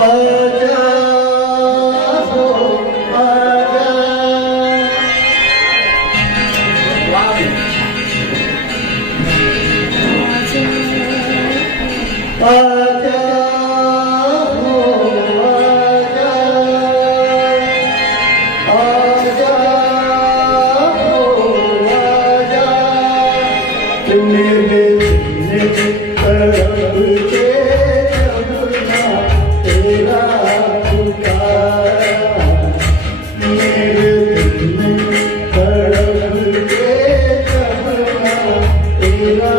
आजा हो आजा आजा हो आजा आजा हो आजा मेरे तड़प के जमुना तेरा पुकारा मेरे दिल में तड़प के जमुना तेरा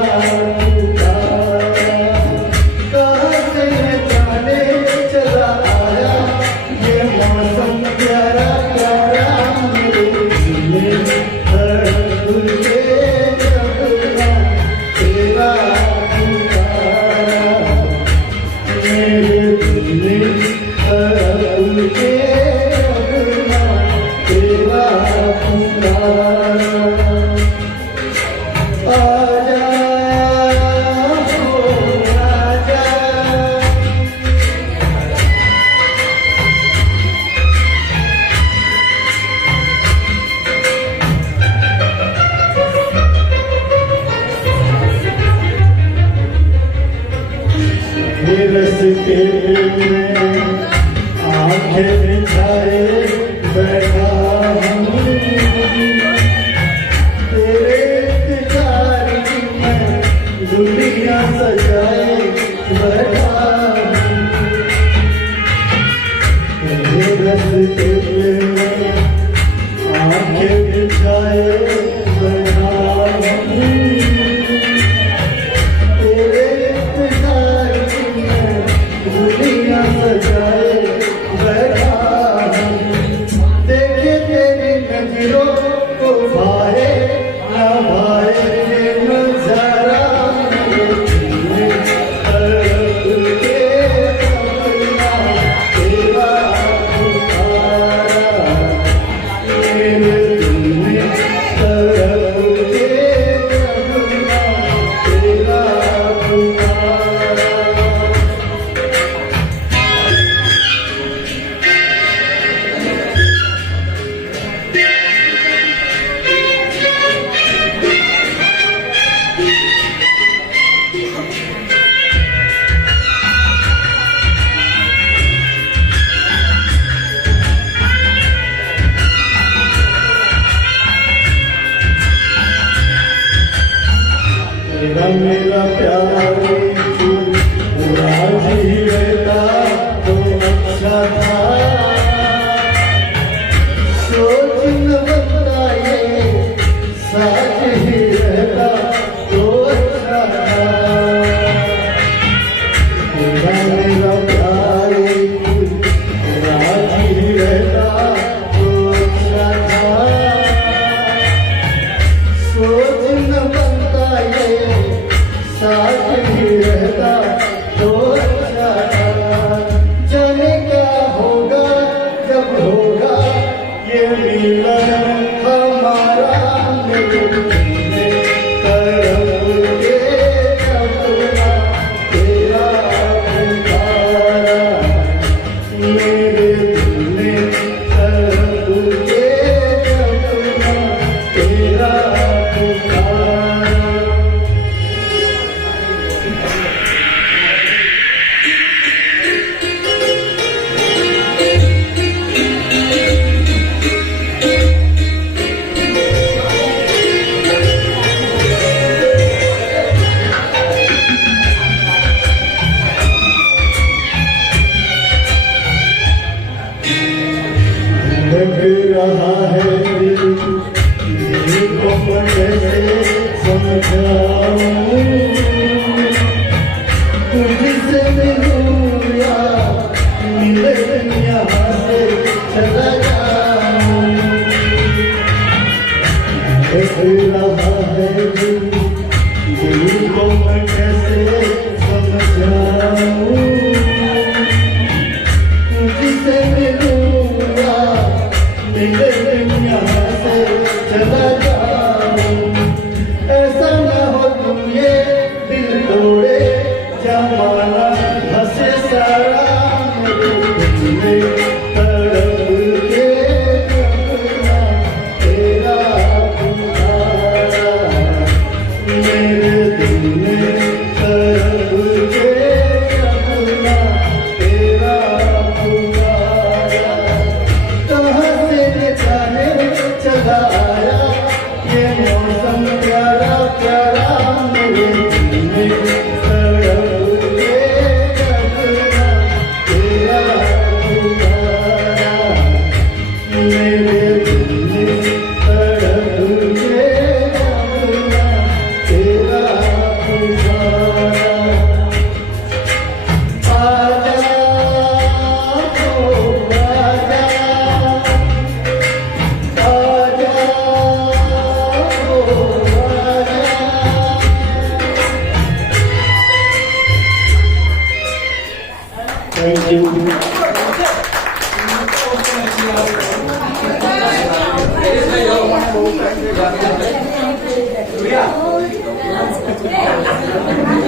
पुकारा कहाँ से ये जाने चला आया ये मौसम प्यारा प्यारा मेरे दिल में तड़प के जमुना तेरा रस्ते में आंखें बिछाए बैठा हूँ तेरे इंतजार में दुनिया सजाए बैठा हूँ तेरे रस्ते में आंखें बिछाए बैठा हूँ दुनिया सजाए बैठा देखे तेरी नजरों को भाए ना भाए ये नजारा तड़प के अपना तेरा पुकारा मेरे दिल में तड़प के अपना तेरा पुकारा थैंक यू. Yeah.